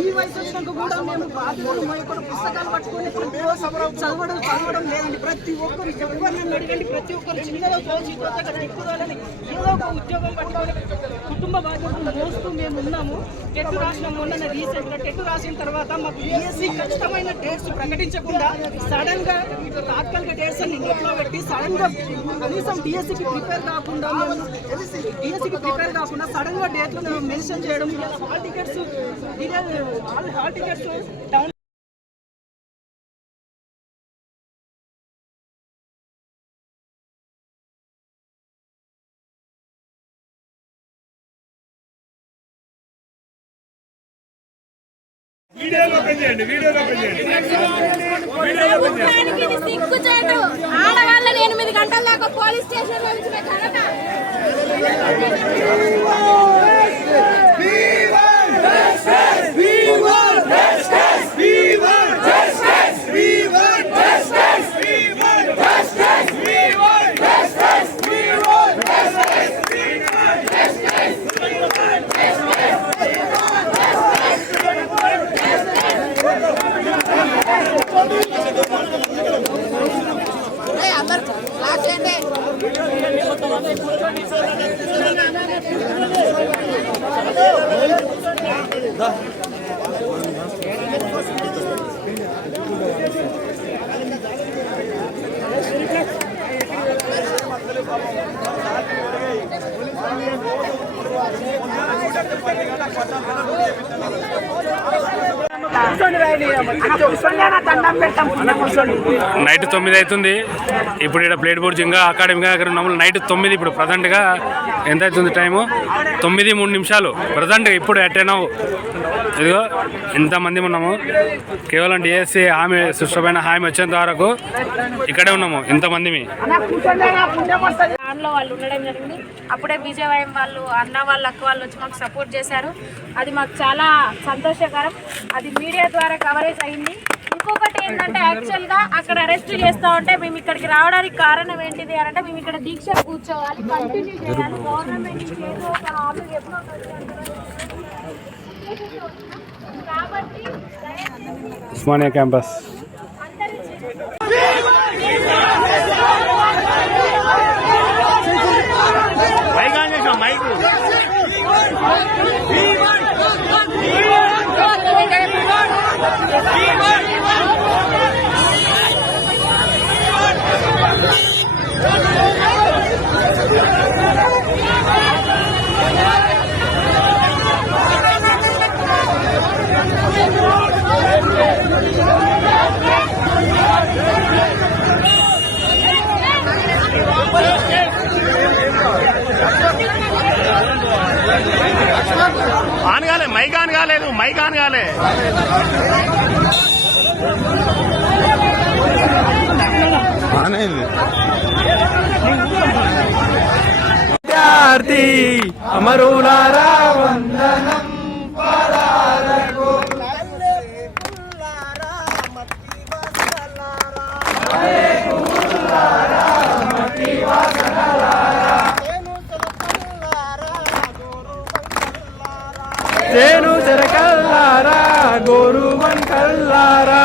ఈ వయసు వచ్చినాక కూడా మేము బాధ్యతలు పుస్తకాలు పట్టుకొని చదవడం లేదండి. ప్రతి ఒక్కరు ఎవరిని అడగండి, ప్రతి ఒక్కరు చిన్నలో దిక్కుదాలని ఏదో ఒక ఉద్యోగం పట్టుకొని కుటుంబ బాధ్యతలు మోస్తూ మేము ఉన్నాము. టెట్ రాసిన మొన్న రీసెంట్గా టెట్ రాసిన తర్వాత మాకు డిఎస్సి ఖచ్చితమైన డేట్స్ ప్రకటించకుండా సడన్ గా తాత్కాలిక డేట్స్ అన్ని ఇంట్లో పెట్టి సడన్ గా కనీసం డిఎస్సికి ప్రిపేర్ కాకుండా సడన్ గా డేట్లు మెన్షన్ చేయడం, హాల్ టికెట్స్ డౌన్ సిగ్గుచేటు ఆడవాళ్ళని 8 గంటల దాకా పోలీస్ స్టేషన్ లో నైట్ 9 అవుతుంది. ఇప్పుడు ఇక్కడ ప్లేట్ బోర్డ్ జింగా అకాడమీ దగ్గర ఉన్నాము. నైట్ 9. ఇప్పుడు ప్రజెంట్గా ఎంత అవుతుంది టైము? 9:03 ప్రజెంట్గా ఇప్పుడు అటెండ్ ఇదిగో ఇంతమంది ఉన్నాము. కేవలం డిఎస్సి హామీ సుష్టమైన హామీ వచ్చేంత వరకు ఇక్కడే ఉన్నాము ఇంతమంది. దానిలో వాళ్ళు ఉండడం జరిగింది. అప్పుడే బీజేవైఎం వాళ్ళు అన్న వాళ్ళు అక్క వాళ్ళు వచ్చి మాకు సపోర్ట్ చేశారు. అది మాకు చాలా సంతోషకరం. అది మీడియా ద్వారా కవరేజ్ అయింది. ఇంకొకటి ఏంటంటే యాక్చువల్గా అక్కడ అరెస్ట్ చేస్తూ ఉంటే మేము ఇక్కడికి రావడానికి కారణం ఏంటిది అని అంటే మేము ఇక్కడ దీక్ష కూర్చోవాలి, కంటిన్యూ చేయాలి. గవర్నమెంట్ ఏదో ఒక హామీ ఎప్పుడో కాబట్టి ఉస్మానియా క్యాంపస్ ఆనగాలే మైక్ ఆన్ కాలేదు, మైక్ ఆన్ కాలే. విద్యార్థి అమరులారా వందనం పాదాలకు సేను చెరకల్లారా గోరువన్ కల్లారా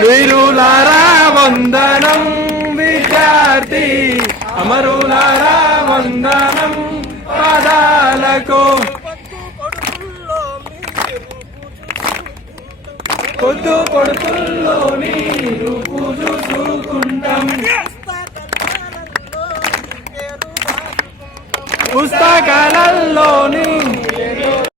వీరులారా వందనం విద్యార్థి అమరులారా వందనం పాదాలకు పొద్దు కొడుకుల్లో నీరు పూజుకుంటాం పుస్తకాలలోని